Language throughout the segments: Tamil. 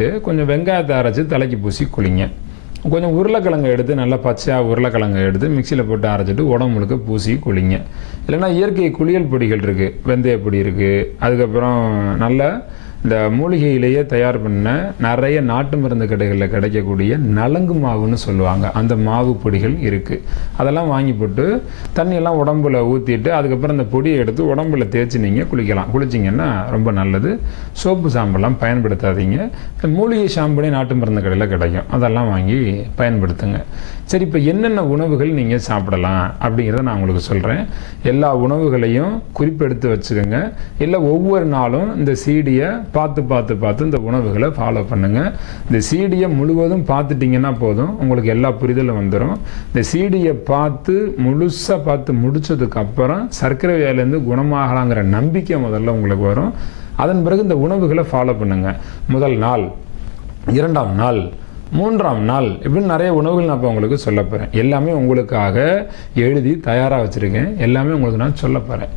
மாற்றிட்டு கொஞ்சம் வெங்காயத்தை அரைச்சி தலைக்கு பூசி குளிங்க. கொஞ்சம் உருளைக்கிழங்கு எடுத்து நல்லா பச்சையாக உருளைக்கிழங்கு எடுத்து மிக்சியில் போட்டு அரைச்சிட்டு உடம்பு முழுக்க பூசி குளிங்க. இல்லைன்னா இயற்கை குளியல் பொடிகள் இருக்குது வெந்தய பொடி இருக்குது அதுக்கப்புறம் நல்ல இந்த மூலிகையிலேயே தயார் பண்ண நிறைய நாட்டு மருந்து கடைகளில் கிடைக்கக்கூடிய நலங்கு மாவுன்னு சொல்லுவாங்க. அந்த மாவு பொடிகள் இருக்குது அதெல்லாம் வாங்கி போட்டு தண்ணியெல்லாம் உடம்புல ஊற்றிட்டு அதுக்கப்புறம் அந்த பொடியை எடுத்து உடம்புல தேய்ச்சி நீங்கள் குளிக்கலாம். குளிச்சிங்கன்னா ரொம்ப நல்லது. சோப்பு ஷாம்பெல்லாம் பயன்படுத்தாதீங்க. இந்த மூலிகை ஷாம்புனே நாட்டு மருந்து கடையில் கிடைக்கும். அதெல்லாம் வாங்கி பயன்படுத்துங்க. சரி இப்போ என்னென்ன உணவுகள் நீங்கள் சாப்பிடலாம் அப்படிங்கிறத நான் உங்களுக்கு சொல்கிறேன் எல்லா உணவுகளையும் குறிப்பெடுத்து வச்சுக்கோங்க இல்லை ஒவ்வொரு நாளும் இந்த சீடியை பார்த்து பார்த்து பார்த்து இந்த உணவுகளை ஃபாலோ பண்ணுங்கள் இந்த சீடியை முழுவதும் பார்த்துட்டிங்கன்னா போதும் உங்களுக்கு எல்லா புரிதலும் வந்துடும் இந்த சீடியை பார்த்து முழுசாக பார்த்து முடித்ததுக்கப்புறம் சர்க்கரை வியாதிலேருந்து குணமாகலாங்கிற நம்பிக்கை முதல்ல உங்களுக்கு வரும். அதன் பிறகு இந்த உணவுகளை ஃபாலோ பண்ணுங்கள் முதல் நாள் இரண்டாம் நாள் மூன்றாம் நாள் இப்படின்னு நிறைய உணவுகள் நான் இப்போ உங்களுக்கு சொல்ல போகிறேன் எல்லாமே உங்களுக்காக எழுதி தயாராக வச்சுருக்கேன். எல்லாமே உங்களுக்கு நான் சொல்ல போகிறேன்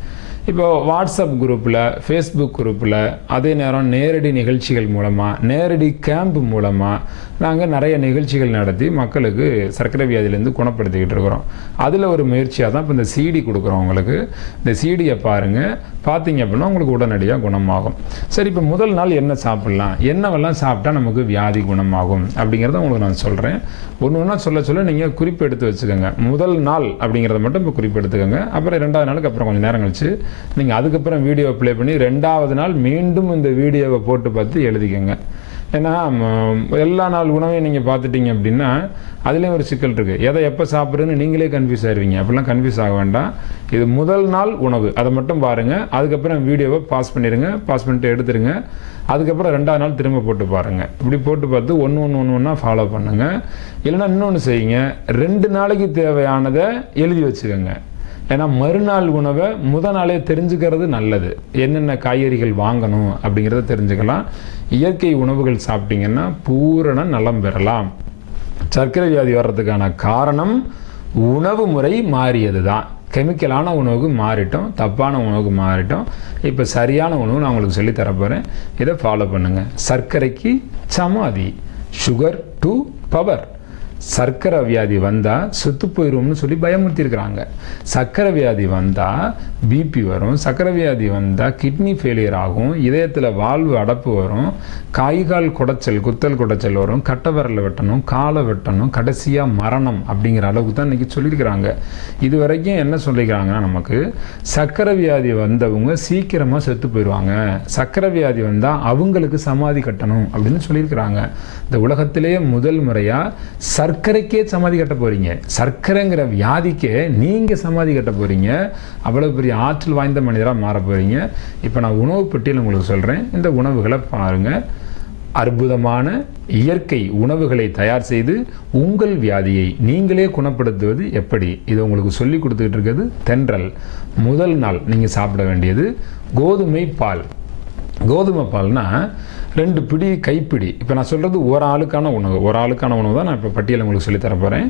இப்போ வாட்ஸ்அப் குரூப்பில் ஃபேஸ்புக் குரூப்பில் அதே நேரம் நேரடி நிகழ்ச்சிகள் மூலமாக நேரடி கேம்ப் மூலமாக நாங்கள் நிறைய நிகழ்ச்சிகள் நடத்தி மக்களுக்கு சர்க்கரை வியாதியிலேருந்து குணப்படுத்திக்கிட்டு இருக்கிறோம். அதில் ஒரு முயற்சியாக தான் இப்போ இந்த சிடி கொடுக்குறோம் உங்களுக்கு. இந்த சிடியை பாருங்கள் பார்த்தீங்க அப்படின்னா உங்களுக்கு உடனடியாக குணமாகும். சரி இப்போ முதல் நாள் என்ன சாப்பிட்லாம்? என்னவெல்லாம் சாப்பிட்டா நமக்கு வியாதி குணமாகும்? அப்படிங்கிறத உங்களுக்கு நான் சொல்கிறேன் ஒன்று ஒன்றா சொல்ல சொல்ல நீங்கள் குறிப்பு எடுத்து வச்சுக்கோங்க. முதல் நாள் அப்படிங்கிறத மட்டும் இப்போ குறிப்பு எடுத்துக்கோங்க அப்புறம் ரெண்டாவது நாளுக்கு அப்புறம் கொஞ்சம் நேரம் கழிச்சு நீங்கள் அதுக்கப்புறம் வீடியோ ப்ளே பண்ணி ரெண்டாவது நாள் மீண்டும் இந்த வீடியோவை போட்டு பார்த்து எழுதிக்கோங்க. ஏன்னா எல்லா நாள் உணவையும் நீங்கள் பார்த்துட்டீங்க அப்படின்னா அதுலேயும் ஒரு சிக்கல் இருக்குது எதை எப்போ சாப்பிட்றதுன்னு நீங்களே கன்ஃபியூஸ் ஆயிடுவீங்க அப்படிலாம் கன்ஃபியூஸ் ஆக வேண்டாம். இது முதல் நாள் உணவு. அதை மட்டும் பாருங்கள் அதுக்கப்புறம் வீடியோவை பாஸ் பண்ணிடுங்க பாஸ் பண்ணிட்டு எடுத்துருங்க. அதுக்கப்புறம் ரெண்டாவது நாள் திரும்ப போட்டு பாருங்கள் இப்படி போட்டு பார்த்து ஒன்று ஒன்று ஒன்று ஒன்றா ஃபாலோ பண்ணுங்கள் இல்லைன்னா இன்னொன்று செய்யுங்க. ரெண்டு நாளைக்கு தேவையானதை எழுதி வச்சுக்கோங்க. ஏன்னா மறுநாள் உணவை முத நாளே தெரிஞ்சுக்கிறது நல்லது. என்னென்ன காய்கறிகள் வாங்கணும் அப்படிங்கிறத தெரிஞ்சுக்கலாம். இயற்கை உணவுகள் சாப்பிட்டீங்கன்னா பூரண நலம் பெறலாம். சர்க்கரை வியாதி வர்றதுக்கான காரணம் உணவு முறை மாறியது தான் கெமிக்கலான உணவுக்கு மாறிட்டோம் தப்பான உணவுக்கு மாறிட்டோம். இப்போ சரியான உணவு நான் உங்களுக்கு சொல்லி தரப்போகிறேன் இதை ஃபாலோ பண்ணுங்கள் சர்க்கரைக்கு சமாதி. சுகர் டு பவர் சர்க்கரை வியாதி வந்தால் செத்து போயிடும்னு சொல்லி பயமுறுத்தியிருக்கிறாங்க. சர்க்கரை வியாதி வந்தால் பிபி வரும் சர்க்கரை வியாதி வந்தால் கிட்னி ஃபெயிலியர் ஆகும் இதயத்தில் வாழ்வு அடப்பு வரும் காய்கால் குடைச்சல் குத்தல் குடைச்சல் வரும் கட்டை விரலை வெட்டணும் காலை வெட்டணும் கடைசியாக மரணம் அப்படிங்கிற அளவுக்கு தான் இன்றைக்கி சொல்லியிருக்கிறாங்க. இது வரைக்கும் என்ன சொல்லியிருக்கிறாங்கன்னா நமக்கு சர்க்கரை வியாதி வந்தவங்க சீக்கிரமாக செத்து போயிடுவாங்க சர்க்கரை வியாதி வந்தால் அவங்களுக்கு சமாதி கட்டணும் அப்படின்னு சொல்லியிருக்கிறாங்க. இந்த உலகத்திலேயே முதல் முறையாக சர்க்கரைக்கே சமாதி கட்ட போகிறீங்க சர்க்கரைங்கிற வியாதிக்கே நீங்கள் சமாதி கட்ட போகிறீங்க அவ்வளோ பெரிய ஆற்றல் வாய்ந்த மனிதராக மாற போகிறீங்க இப்போ நான் உணவு பட்டியல் உங்களுக்கு சொல்கிறேன் இந்த உணவுகளை பாருங்கள் அற்புதமான இயற்கை உணவுகளை தயார் செய்து உங்கள் வியாதியை நீங்களே குணப்படுத்துவது எப்படி? இது உங்களுக்கு சொல்லி கொடுத்துக்கிட்டு இருக்கிறது தென்றல். முதல் நாள் நீங்கள் சாப்பிட வேண்டியது கோதுமை பால். கோதுமை பால்னால் ரெண்டு பிடி கைப்பிடி. இப்போ நான் சொல்கிறது ஒரு ஆளுக்கான உணவு. ஒரு ஆளுக்கான உணவு தான் நான் இப்போ பட்டியல் உங்களுக்கு சொல்லித்தர போகிறேன்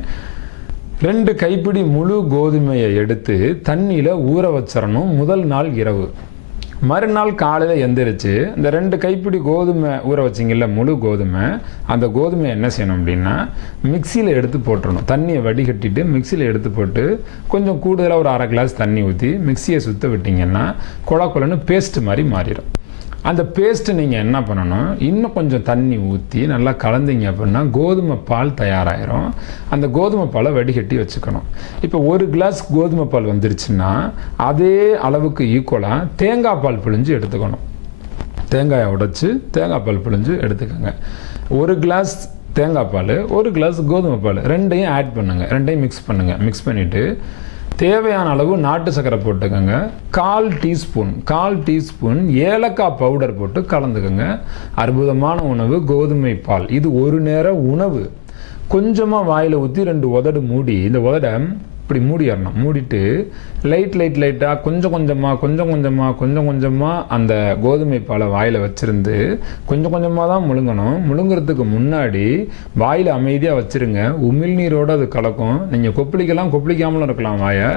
ரெண்டு கைப்பிடி முழு கோதுமையை எடுத்து தண்ணியில் ஊற வச்சிடணும் முதல் நாள் இரவு. மறுநாள் காலையில் எந்திரிச்சு இந்த ரெண்டு கைப்பிடி கோதுமை ஊற வச்சிங்கல்ல முழு கோதுமை அந்த கோதுமையை என்ன செய்யணும் அப்படின்னா மிக்சியில் எடுத்து போட்டுடணும் தண்ணியை வடிகட்டிட்டு மிக்சியில் எடுத்து போட்டு கொஞ்சம் கூடுதலாக ஒரு அரை கிளாஸ் தண்ணி ஊற்றி மிக்சியை சுத்த விட்டிங்கன்னா குழா கொலன்னு பேஸ்ட் மாதிரி மாறிடும். அந்த பேஸ்ட்டு நீங்கள் என்ன பண்ணணும்? இன்னும் கொஞ்சம் தண்ணி ஊற்றி நல்லா கலந்தீங்க அப்படின்னா கோதுமை பால் தயாராகிரும் அந்த கோதுமை பாலை வடிகட்டி வச்சுக்கணும். இப்போ ஒரு கிளாஸ் கோதுமை பால் வந்துருச்சுன்னா அதே அளவுக்கு ஈக்குவலாக தேங்காய் பால் பிழிஞ்சு எடுத்துக்கணும். தேங்காயை உடைச்சி தேங்காய் பால் பிழிஞ்சு எடுத்துக்கோங்க. ஒரு கிளாஸ் தேங்காய் பால் ஒரு கிளாஸ் கோதுமை பால். ரெண்டையும் ஆட் பண்ணுங்கள் ரெண்டையும் மிக்ஸ் பண்ணுங்கள் மிக்ஸ் பண்ணிவிட்டு தேவையான அளவு நாட்டு சர்க்கரை போட்டுக்கோங்க. கால் டீஸ்பூன் கால் டீஸ்பூன் ஏலக்காய் பவுடர் போட்டு கலந்துக்கோங்க. அற்புதமான உணவு கோதுமை பால். இது ஒரு நேர உணவு. கொஞ்சமாக வாயில் ஊற்றி ரெண்டு உதடு மூடி இந்த உதடை இப்படி மூடிடணும் மூடிட்டு லைட் லைட் லைட்டாக கொஞ்சம் கொஞ்சமாக கொஞ்சம் கொஞ்சமாக கொஞ்சம் கொஞ்சமாக அந்த கோதுமை பாலை வாயில் வச்சுருந்து கொஞ்சம் கொஞ்சமாக தான் முழுங்கணும். முழுங்குறதுக்கு முன்னாடி வாயில் அமைதியாக வச்சுருங்க. உமிழ்நீரோடு அது கலக்கும். நீங்கள் கொப்பளிக்கலாம் கொப்பளிக்காமலும் இருக்கலாம் வாயை.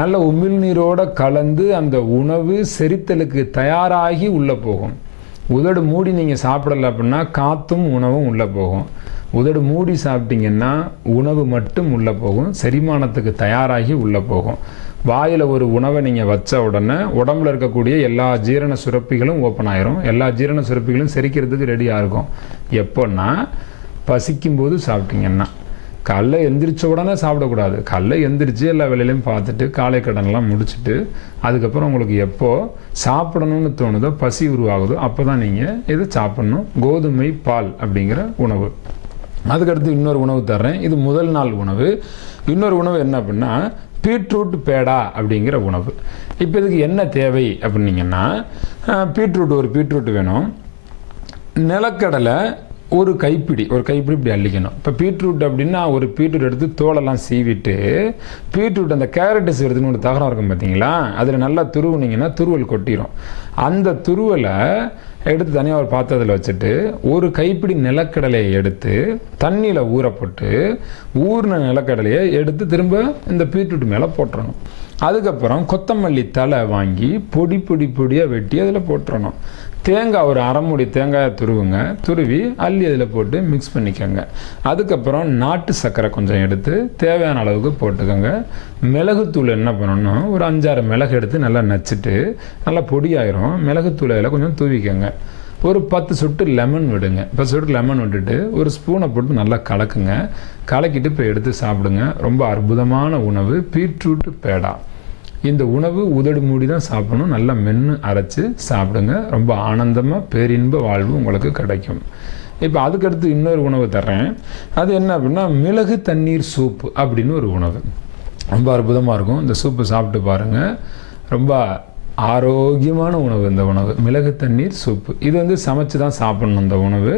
நல்ல உமிழ்நீரோடு கலந்து அந்த உணவு செரித்தலுக்கு தயாராகி உள்ளே போகும். உதடு மூடி நீங்கள் சாப்பிடல அப்படின்னா காற்றும் உணவும் உள்ளே போகும். உதடு மூடி சாப்பிட்டீங்கன்னா உணவு மட்டும் உள்ளே போகும் செரிமானத்துக்கு தயாராகி உள்ளே போகும். வாயில் ஒரு உணவை நீங்கள் வச்ச உடனே உடம்புல இருக்கக்கூடிய எல்லா ஜீரண சுரப்பிகளும் ஓப்பன் ஆயிரும். எல்லா ஜீரண சுரப்பிகளும் செரிக்கிறதுக்கு ரெடியாக இருக்கும். எப்போன்னா பசிக்கும்போது சாப்பிட்டீங்கன்னா காலைல எந்திரிச்ச உடனே சாப்பிடக்கூடாது. காலைல எந்திரிச்சு எல்லா வேலையிலையும் பார்த்துட்டு காலை கடன்லாம் முடிச்சுட்டு அதுக்கப்புறம் உங்களுக்கு எப்போ சாப்பிடணும்னு தோணுதோ பசி உருவாகுதோ அப்போ தான் நீங்கள் இது சாப்பிட்ணும். கோதுமை பால் அப்படிங்கிற உணவு. அதுக்கடுத்து இன்னொரு உணவு தர்றேன். இது முதல் நாள் உணவு. இன்னொரு உணவு என்ன அப்படின்னா பீட்ரூட் பேடா அப்படிங்கிற உணவு. இப்போ இதுக்கு என்ன தேவை அப்படின்னீங்கன்னா பீட்ரூட் ஒரு பீட்ரூட் வேணும். நிலக்கடலை ஒரு கைப்பிடி ஒரு கைப்பிடி இப்படி அள்ளிக்கணும். இப்போ பீட்ரூட் அப்படின்னா ஒரு பீட்ரூட் எடுத்து தோலெல்லாம் சீவிட்டு பீட்ரூட் அந்த கேரட் செய்கிறதுன்னு ஒரு தகரம் இருக்கும் பார்த்தீங்களா அதில் நல்லா துருவுனீங்கன்னா துருவல் கொட்டிடும் அந்த துருவலை எடுத்து தனியாக ஒரு பாத்திரத்தில் வச்சுட்டு ஒரு கைப்பிடி நிலக்கடலையை எடுத்து தண்ணியில் ஊற போட்டு ஊறின நிலக்கடலையை எடுத்து திரும்ப இந்த பீட்ரூட் மேலே போட்டுறணும். அதுக்கப்புறம் கொத்தமல்லி தலை வாங்கி பொடி பொடி பொடியாக வெட்டி அதில் போட்டுறணும். தேங்காய் ஒரு அரைமுடி தேங்காயை துருவுங்க. துருவி அள்ளி அதில் போட்டு மிக்ஸ் பண்ணிக்கோங்க. அதுக்கப்புறம் நாட்டு சர்க்கரை கொஞ்சம் எடுத்து தேவையான அளவுக்கு போட்டுக்கோங்க. மிளகுத்தூள் என்ன பண்ணணும்? ஒரு அஞ்சாறு மிளகு எடுத்து நல்லா நச்சுட்டு நல்லா பொடியாயிரும். மிளகுத்தூள் அதில் கொஞ்சம் தூவிக்கோங்க. ஒரு பத்து சொட்டு லெமன் விடுங்க. பத்து சொட்டு லெமன் விட்டுட்டு ஒரு ஸ்பூனை போட்டு நல்லா கலக்குங்க. கலக்கிட்டு இப்போ எடுத்து சாப்பிடுங்க. ரொம்ப அற்புதமான உணவு. பீட்ரூட்டு பேடா. இந்த உணவு உதடு மூடி தான் சாப்பிடணும். நல்லா மென்று அரைச்சு சாப்பிடுங்க. ரொம்ப ஆனந்தமாக பேரின்ப வாழ்வு உங்களுக்கு கிடைக்கும். இப்போ அதுக்கடுத்து இன்னொரு உணவு தர்றேன். அது என்ன அப்படின்னா மிளகு தண்ணீர் சூப்பு அப்படின்னு ஒரு உணவு. ரொம்ப அற்புதமாக இருக்கும். இந்த சூப்பு சாப்பிட்டு பாருங்கள் ரொம்ப ஆரோக்கியமான உணவு இந்த உணவு. மிளகு தண்ணீர் சூப்பு இது வந்து சமைச்சு தான் சாப்பிடணும் இந்த உணவு.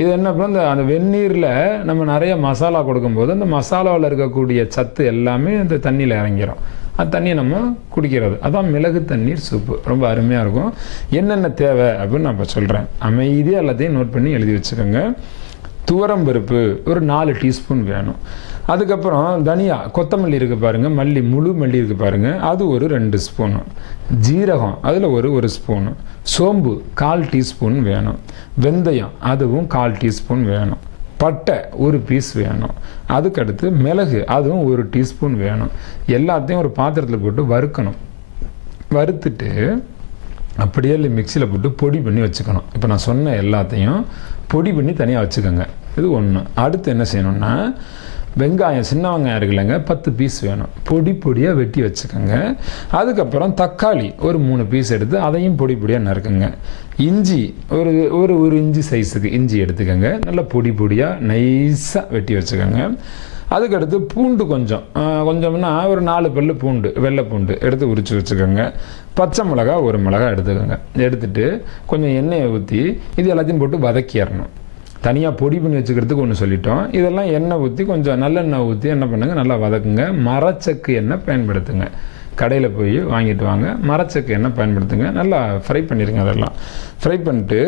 இது என்ன பண்ண இந்த அந்த வெந்நீரில் நம்ம நிறைய மசாலா கொடுக்கும்போது அந்த மசாலாவில் இருக்கக்கூடிய சத்து எல்லாமே இந்த தண்ணியில் இறங்கிடும் அந்த தண்ணியை நம்ம குடிக்கிறது. அதான் மிளகு தண்ணீர் சூப்பு. ரொம்ப அருமையாக இருக்கும். என்னென்ன தேவை அப்படின்னு நான் இப்போ சொல்கிறேன் அமைதியாக எல்லாத்தையும் நோட் பண்ணி எழுதி வச்சுக்கோங்க. துவரம் பருப்பு ஒரு நாலு டீஸ்பூன் வேணும். அதுக்கப்புறம் தனியா கொத்தமல்லி இருக்குது பாருங்கள் மல்லி முழு மல்லி இருக்குது பாருங்கள் அது ஒரு ரெண்டு ஸ்பூனு. ஜீரகம் அதில் ஒரு ஒரு ஸ்பூனு. சோம்பு கால் டீஸ்பூன் வேணும். வெந்தயம் அதுவும் கால் டீஸ்பூன் வேணும். பட்டை ஒரு பீஸ் வேணும். அதுக்கடுத்து மிளகு அதுவும் ஒரு டீஸ்பூன் வேணும். எல்லாத்தையும் ஒரு பாத்திரத்தில் போட்டு வறுக்கணும். வறுத்துட்டு அப்படியே இல்லை மிக்சியில் போட்டு பொடி பண்ணி வச்சுக்கணும். இப்போ நான் சொன்ன எல்லாத்தையும் பொடி பண்ணி தனியாக வச்சுக்கோங்க. இது ஒன்று அடுத்து என்ன செய்யணும்னா வெங்காயம் சின்ன வெங்காயம் இருக்குல்லங்க. பத்து பீஸ் வேணும். பொடி பொடியாக வெட்டி வச்சுக்கோங்க. அதுக்கப்புறம் தக்காளி ஒரு மூணு பீஸ் எடுத்து அதையும் பொடி பொடியாக நறுக்குங்க. இஞ்சி ஒரு ஒரு ஒரு இஞ்சி சைஸுக்கு இஞ்சி எடுத்துக்கோங்க. நல்லா பொடி பொடியாக நைஸாக வெட்டி வச்சுக்கோங்க. அதுக்கடுத்து பூண்டு கொஞ்சம். கொஞ்சம்னா ஒரு நாலு பல்லு பூண்டு வெள்ளை பூண்டு எடுத்து உரிச்சு வச்சுக்கோங்க. பச்சை மிளகா ஒரு மிளகா எடுத்துக்கோங்க. எடுத்துகிட்டு கொஞ்சம் எண்ணெயை ஊற்றி இது எல்லாத்தையும் போட்டு வதக்கிடணும். தனியாக பொடி பண்ணி வச்சுக்கிறதுக்கு ஒன்று சொல்லிட்டோம். இதெல்லாம் எண்ணெய் ஊற்றி கொஞ்சம் நல்லெண்ணெய் ஊற்றி என்ன பண்ணுங்க? நல்லா வதக்குங்க. மரச்சக்கு எண்ணெய் பயன்படுத்துங்க. கடையில் போய் வாங்கிட்டு வாங்க. மரச்சக்கு எண்ணெய் பயன்படுத்துங்க. நல்லா ஃப்ரை பண்ணிடுங்க அதெல்லாம். ஃப்ரை பண்ணிட்டு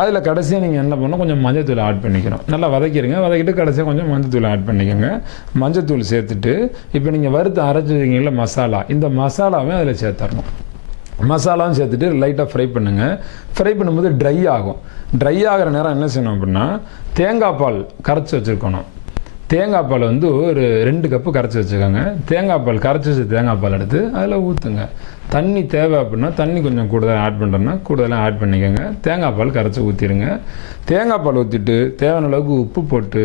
அதில் கடைசியாக நீங்கள் என்ன பண்ணணும்? கொஞ்சம் மஞ்சத்தூள் ஆட் பண்ணிக்கணும். நல்லா வதக்கிடுங்க வதக்கிட்டு கடைசியாக கொஞ்சம் மஞ்சத்தூள் ஆட் பண்ணிக்கோங்க. மஞ்சத்தூள் சேர்த்துட்டு இப்போ நீங்கள் வறுத்து அரைச்சிருக்கீங்களா மசாலா. இந்த மசாலாவே அதில் சேர்த்துடணும் மசாலாவும் சேர்த்துட்டு லைட்டாக ஃப்ரை பண்ணுங்கள் ஃப்ரை பண்ணும்போது ட்ரை ஆகும். ட்ரை ஆகிற நேரம் என்ன செய்யணும் அப்படின்னா தேங்காய் பால் கரைச்சி வச்சுருக்கணும். தேங்காய் பால் வந்து ஒரு ரெண்டு கப்பு கரைச்சி வச்சுக்கோங்க. தேங்காய் பால் கரைச்சி வச்ச தேங்காய் பால் எடுத்து அதில் ஊற்றுங்க தண்ணி தேவை அப்படின்னா தண்ணி கொஞ்சம் கூடுதலாக ஆட் பண்ணுறோன்னா கூடுதலாக ஆட் பண்ணிக்கோங்க. தேங்காய் பால் கரைச்சி ஊற்றிடுங்க தேங்காய் பால் ஊற்றிட்டு தேவையான அளவுக்கு உப்பு போட்டு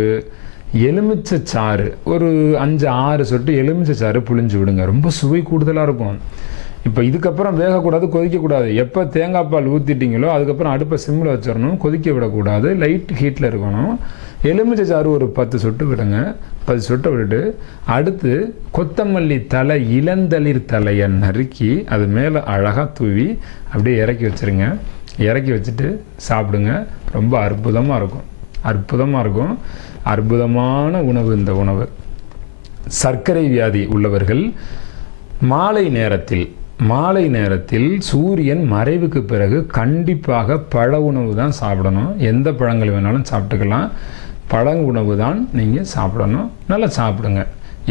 எலுமிச்சை சாறு ஒரு அஞ்சு ஆறு சொட்டு எலுமிச்சை சாறு புளிஞ்சு விடுங்க. ரொம்ப சுவை கூடுதலாக இருக்கும். இப்போ இதுக்கப்புறம் வேகக்கூடாது கொதிக்கக்கூடாது. எப்போ தேங்காய் பால் ஊற்றிட்டீங்களோ அதுக்கப்புறம் அடுப்பை சிம்மில் வச்சிடணும் கொதிக்க விடக்கூடாது லைட் ஹீட்டில் இருக்கணும். எலுமிச்சை சாறு ஒரு பத்து சொட்டு விடுங்க. பத்து சொட்டை விட்டுட்டு அடுத்து கொத்தமல்லி தலை இளந்தளிர் தலையை நறுக்கி அது மேலே அழகாக தூவி அப்படியே இறக்கி வச்சிருங்க. இறக்கி வச்சுட்டு சாப்பிடுங்க. ரொம்ப அற்புதமாக இருக்கும். அற்புதமாக இருக்கும். அற்புதமான உணவு இந்த உணவு. சர்க்கரை வியாதி உள்ளவர்கள் மாலை நேரத்தில் மாலை நேரத்தில் சூரியன் மறைவுக்கு பிறகு கண்டிப்பாக பழ உணவு தான் சாப்பிடணும். எந்த பழங்கள் வேணாலும் சாப்பிட்டுக்கலாம். பழ உணவு தான் நீங்கள் சாப்பிடணும். நல்லா சாப்பிடுங்க.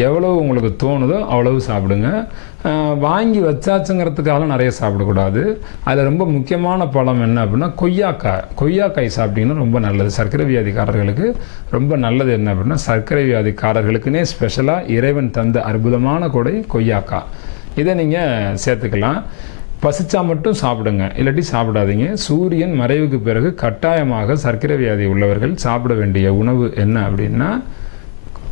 எவ்வளவு உங்களுக்கு தோணுதோ அவ்வளவு சாப்பிடுங்க. வாங்கி வச்சாச்சுங்கிறதுக்காக நிறைய சாப்பிடக்கூடாது. அதில் ரொம்ப முக்கியமான பழம் என்ன அப்படின்னா கொய்யாக்காய். கொய்யாக்காய் சாப்பிட்டீங்கன்னா ரொம்ப நல்லது. சர்க்கரை வியாதிக்காரர்களுக்கு ரொம்ப நல்லது என்ன அப்படின்னா சர்க்கரை வியாதிக்காரர்களுக்குன்னே ஸ்பெஷலாக இறைவன் தந்த அற்புதமான கொடை கொய்யாக்காய். இதை நீங்கள் சேர்த்துக்கலாம். பசிச்சா மட்டும் சாப்பிடுங்க. இல்லாட்டி சாப்பிடாதீங்க. சூரியன் மறைவுக்கு பிறகு கட்டாயமாக சர்க்கரை வியாதி உள்ளவர்கள் சாப்பிட வேண்டிய உணவு என்ன அப்படின்னா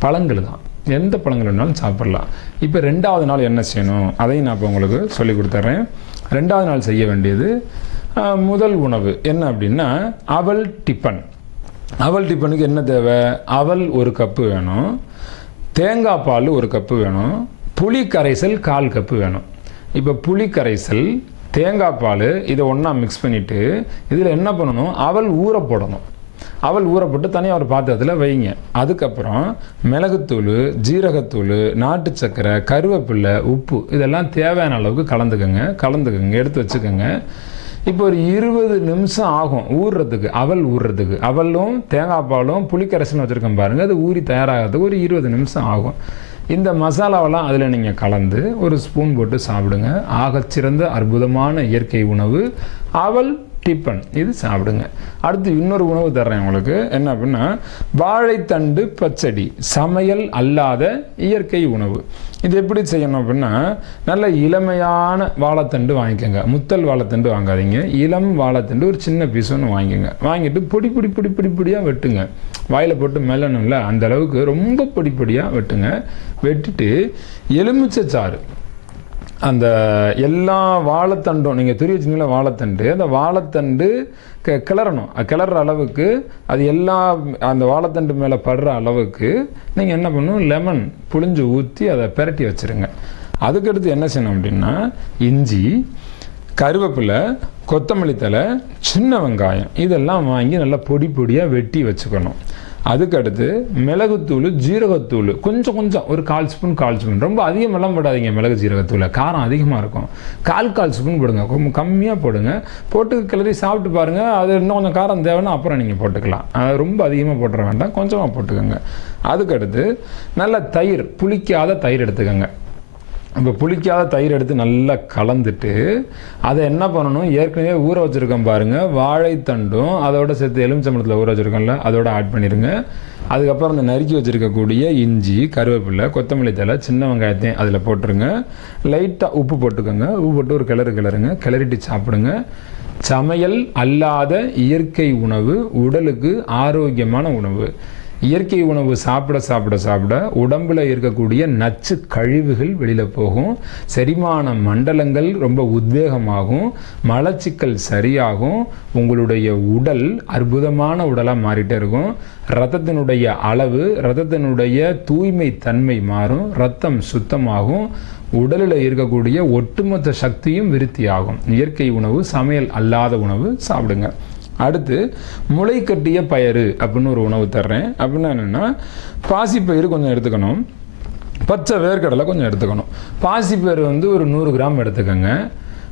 பழங்கள் தான். எந்த பழங்கள் வேணாலும் சாப்பிடலாம். இப்போ ரெண்டாவது நாள் என்ன செய்யணும்? அதையும் நான் இப்போ உங்களுக்கு சொல்லி கொடுத்துட்றேன் ரெண்டாவது நாள் செய்ய வேண்டியது முதல் உணவு என்ன அப்படின்னா அவல் டிஃபன் அவல் டிஃபனுக்கு என்ன தேவை? அவல் ஒரு கப்பு வேணும். தேங்காய் பால் ஒரு கப்பு வேணும். புளி கரைசல் கால் கப்பு வேணும். இப்போ புளி கரைசல் தேங்காய் பால் இதை ஒன்றா மிக்ஸ் பண்ணிவிட்டு இதில் என்ன பண்ணணும்? அவள் ஊற போடணும். அவல் ஊற போட்டு தனியாக ஒரு பாத்திரத்தில் வைங்க. அதுக்கப்புறம் மிளகுத்தூள் ஜீரகத்தூள் நாட்டு சர்க்கரை கருவேப்பில்லை உப்பு இதெல்லாம் தேவையான அளவுக்கு கலந்துக்கோங்க. கலந்துக்கோங்க எடுத்து வச்சுக்கோங்க. இப்போ ஒரு இருபது நிமிஷம் ஆகும் ஊறுறதுக்கு அவல் ஊறுறதுக்கு. அவலும் தேங்காய் பாலும் புளிக்கரைசலும் வச்சுருக்கோம் பாருங்கள் அது ஊறி தயாராகிறதுக்கு ஒரு இருபது நிமிஷம் ஆகும். இந்த மசாலாவெல்லாம் அதில் நீங்கள் கலந்து ஒரு ஸ்பூன் போட்டு சாப்பிடுங்க. ஆகச்சிறந்த அற்புதமான இயற்கை உணவு. அவல் டிஃபன் இது சாப்பிடுங்க. அடுத்து இன்னொரு உணவு தர்றேன் உங்களுக்கு. என்ன அப்படின்னா வாழைத்தண்டு பச்சடி. சமையல் அல்லாத இயற்கை உணவு. இது எப்படி செய்யணும் அப்படின்னா நல்ல இளமையான வாழைத்தண்டு வாங்கிக்கோங்க. முத்தல் வாழைத்தண்டு வாங்காதீங்க. இளம் வாழைத்தண்டு ஒரு சின்ன பீஸ் ஒன்று வாங்கிக்கோங்க. வாங்கிட்டு பொடி பொடி பொடி பொடி பொடியாக வெட்டுங்க. வாயில் போட்டு மெல்லணும்ல அந்த அளவுக்கு ரொம்ப பொடி பொடியாக வெட்டுங்க. வெட்டிட்டு எலுமிச்சை சாறு. அந்த எல்லா வாழைத்தண்டும் நீங்கள் துரி வச்சிங்களா வாழைத்தண்டு அந்த வாழைத்தண்டு க கிளறணும். கிளற அளவுக்கு அது எல்லா அந்த வாழைத்தண்டு மேலே படுற அளவுக்கு நீங்கள் என்ன பண்ணணும்? லெமன் புளிஞ்சு ஊற்றி அதை பிரட்டி வச்சுருங்க. அதுக்கடுத்து என்ன செய்யணும் அப்படின்னா இஞ்சி கருவேப்பிலை கொத்தமல்லி தழை சின்ன வெங்காயம் இதெல்லாம் வாங்கி நல்லா பொடி பொடியாக வெட்டி வச்சுக்கணும். அதுக்கடுத்து மிளகுத்தூள் ஜீரகத்தூள். கொஞ்சம் கொஞ்சம். ஒரு கால் ஸ்பூன் கால் ஸ்பூன். ரொம்ப அதிகமெல்லாம் போடாதீங்க மிளகு ஜீரகத்தூளை. காரம் அதிகமாக இருக்கும். கால் கால் ஸ்பூன் போடுங்க. ரொம்ப கம்மியாக போடுங்க. போட்டு கிளறி சாப்பிட்டு பாருங்கள் அது இன்னும் கொஞ்சம் காரம் தேவைன்னா அப்புறம் நீங்கள் போட்டுக்கலாம். அது ரொம்ப அதிகமாக போட்டுற வேண்டாம். கொஞ்சமாக போட்டுக்கோங்க. அதுக்கடுத்து நல்ல தயிர் புளிக்காத தயிர் எடுத்துக்கோங்க. இப்போ புளிக்காத தயிர் எடுத்து நல்லா கலந்துட்டு அதை என்ன பண்ணணும்? ஏற்கனவே ஊற வச்சுருக்கோம் பாருங்கள் வாழைத்தண்டும் அதோட சேர்த்து எலுமிச்சம்பழத்தில் ஊற வச்சுருக்கோம்ல அதோட ஆட் பண்ணிடுங்க. அதுக்கப்புறம் அந்த நறுக்கி வச்சுருக்கக்கூடிய இஞ்சி கருவேப்பிலை கொத்தமல்லி தழை சின்ன வெங்காயத்தையும் அதில் போட்டுருங்க. லைட்டாக உப்பு போட்டுக்கோங்க. உப்பு போட்டு ஒரு கிளறு கிளறுங்க. கிளறிட்டு சாப்பிடுங்க. சமையல் அல்லாத இயற்கை உணவு உடலுக்கு ஆரோக்கியமான உணவு. இயற்கை உணவு சாப்பிட சாப்பிட சாப்பிட உடம்பில் இருக்கக்கூடிய நச்சு கழிவுகள் வெளியில் போகும். செரிமான மண்டலங்கள் ரொம்ப உத்வேகமாகும். மலச்சிக்கல் சரியாகும். உங்களுடைய உடல் அற்புதமான உடலாக மாறிட்டே இருக்கும். ரத்தத்தினுடைய அளவு ரத்தத்தினுடைய தூய்மை தன்மை மாறும். ரத்தம் சுத்தமாகும். உடலில் இருக்கக்கூடிய ஒட்டுமொத்த சக்தியும் விருத்தியாகும். இயற்கை உணவு சமையல் அல்லாத உணவு சாப்பிடுங்க. அடுத்து முளை கட்டிய பயறு அப்படின்னு ஒரு உணவு தர்றேன். அப்படின்னா என்னென்னா பாசிப்பயிறு கொஞ்சம் எடுத்துக்கணும். பச்சை வேர்க்கடலை கொஞ்சம் எடுத்துக்கணும். பாசிப்பயிறு வந்து ஒரு நூறு கிராம் எடுத்துக்கோங்க.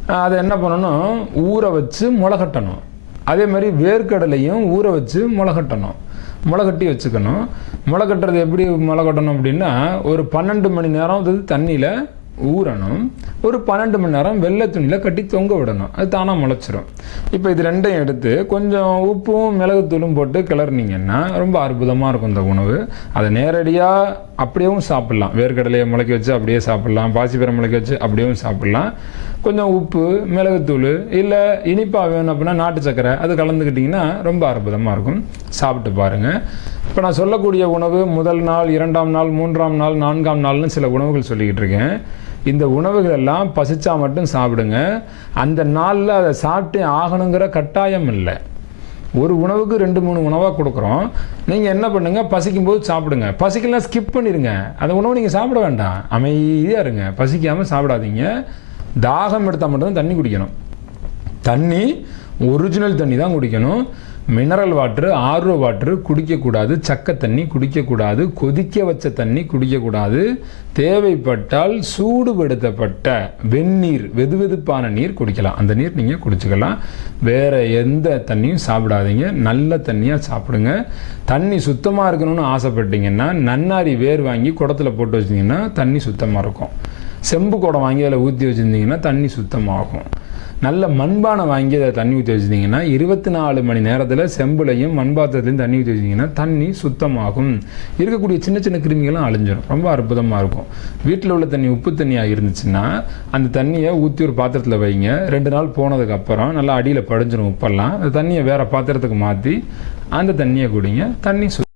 அதை என்ன பண்ணணும்? ஊற வச்சு முளைகட்டணும் அதே மாதிரி வேர்க்கடலையும் ஊற வச்சு முளைகட்டணும் முளைகட்டி வச்சுக்கணும். முளைகட்டுறது எப்படி முளைகட்டணும் அப்படின்னா ஒரு பன்னெண்டு மணி நேரம் வந்து தண்ணியில் ஊறணும். ஒரு பன்னெண்டு மணி நேரம் வெள்ளை துணியில் கட்டி தொங்க விடணும். அது தானாக முளைச்சிரும். இப்போ இது ரெண்டையும் எடுத்து கொஞ்சம் உப்பும் மிளகுத்தூளும் போட்டு கிளறினீங்கன்னா ரொம்ப அற்புதமாக இருக்கும் இந்த உணவு. அதை நேரடியாக அப்படியேவும் சாப்பிட்லாம். வேர்க்கடலையை முளைக்க வச்சு அப்படியே சாப்பிட்லாம். பாசிப்பயிரை முளைக்க வச்சு அப்படியேவும் சாப்பிட்லாம். கொஞ்சம் உப்பு மிளகுத்தூள் இல்லை இனிப்பாக வேணும் அப்படின்னா நாட்டு சக்கரை அது கலந்துக்கிட்டிங்கன்னா ரொம்ப அற்புதமாக இருக்கும். சாப்பிட்டு பாருங்கள் இப்போ நான் சொல்லக்கூடிய உணவு முதல் நாள் இரண்டாம் நாள் மூன்றாம் நாள் நான்காம் நாள்னு சில உணவுகள் சொல்லிக்கிட்டு இருக்கேன். இந்த உணவுகள் எல்லாம் பசிச்சா மட்டும் சாப்பிடுங்க. அந்த நாளில் அதை சாப்பிட்டே ஆகணுங்கிற கட்டாயம் இல்லை. ஒரு உணவுக்கு ரெண்டு மூணு உணவாக கொடுக்குறோம். நீங்கள் என்ன பண்ணுங்கள் பசிக்கும் போது சாப்பிடுங்க. பசிக்கலாம் ஸ்கிப் பண்ணிடுங்க அந்த உணவு நீங்கள் சாப்பிட வேண்டாம். அமைதியாக இருங்க. பசிக்காமல் சாப்பிடாதீங்க. தாகம் எடுத்தால் மட்டும்தான் தண்ணி குடிக்கணும். தண்ணி ஒரிஜினல் தண்ணி தான் குடிக்கணும். மினரல் வாட்ரு ஆர்ஓ வாட்ரு குடிக்கக்கூடாது சக்க தண்ணி குடிக்கக்கூடாது கொதிக்க வச்ச தண்ணி குடிக்கக்கூடாது தேவைப்பட்டால் சூடுபடுத்தப்பட்ட வெந்நீர் வெதுவெதுப்பான நீர் குடிக்கலாம். அந்த நீர் நீங்கள் குடிச்சுக்கலாம். வேறு எந்த தண்ணியும் சாப்பிடாதீங்க. நல்ல தண்ணியாக சாப்பிடுங்க. தண்ணி சுத்தமாக இருக்கணும்னு ஆசைப்பட்டீங்கன்னா நன்னாரி வேர் வாங்கி குடத்தில் போட்டு வச்சிங்கன்னா தண்ணி சுத்தமாக இருக்கும். செம்பு குடம் வாங்கி அதில் ஊற்றி வச்சுருந்தீங்கன்னா தண்ணி சுத்தமாகும். நல்ல மண்பானை வாங்கி அதை தண்ணி ஊற்றி வச்சுட்டிங்கன்னா இருபத்தி நாலு மணி நேரத்தில் செம்புலையும் மண்பாத்திரத்துலையும் தண்ணி ஊற்றி வச்சிங்கன்னா தண்ணி சுத்தமாகும். இருக்கக்கூடிய சின்ன சின்ன கிருமிகளும் அழிஞ்சிடும் ரொம்ப அற்புதமாக இருக்கும். வீட்டில் உள்ள தண்ணி உப்பு தண்ணியாக இருந்துச்சுன்னா அந்த தண்ணியை ஊற்றி ஒரு பாத்திரத்தில் வைங்க. ரெண்டு நாள் போனதுக்கப்புறம் நல்லா அடியில் படிஞ்சிடும் உப்பெல்லாம். அந்த தண்ணியை வேறு பாத்திரத்துக்கு மாற்றி அந்த தண்ணியை குடிங்க. தண்ணி சு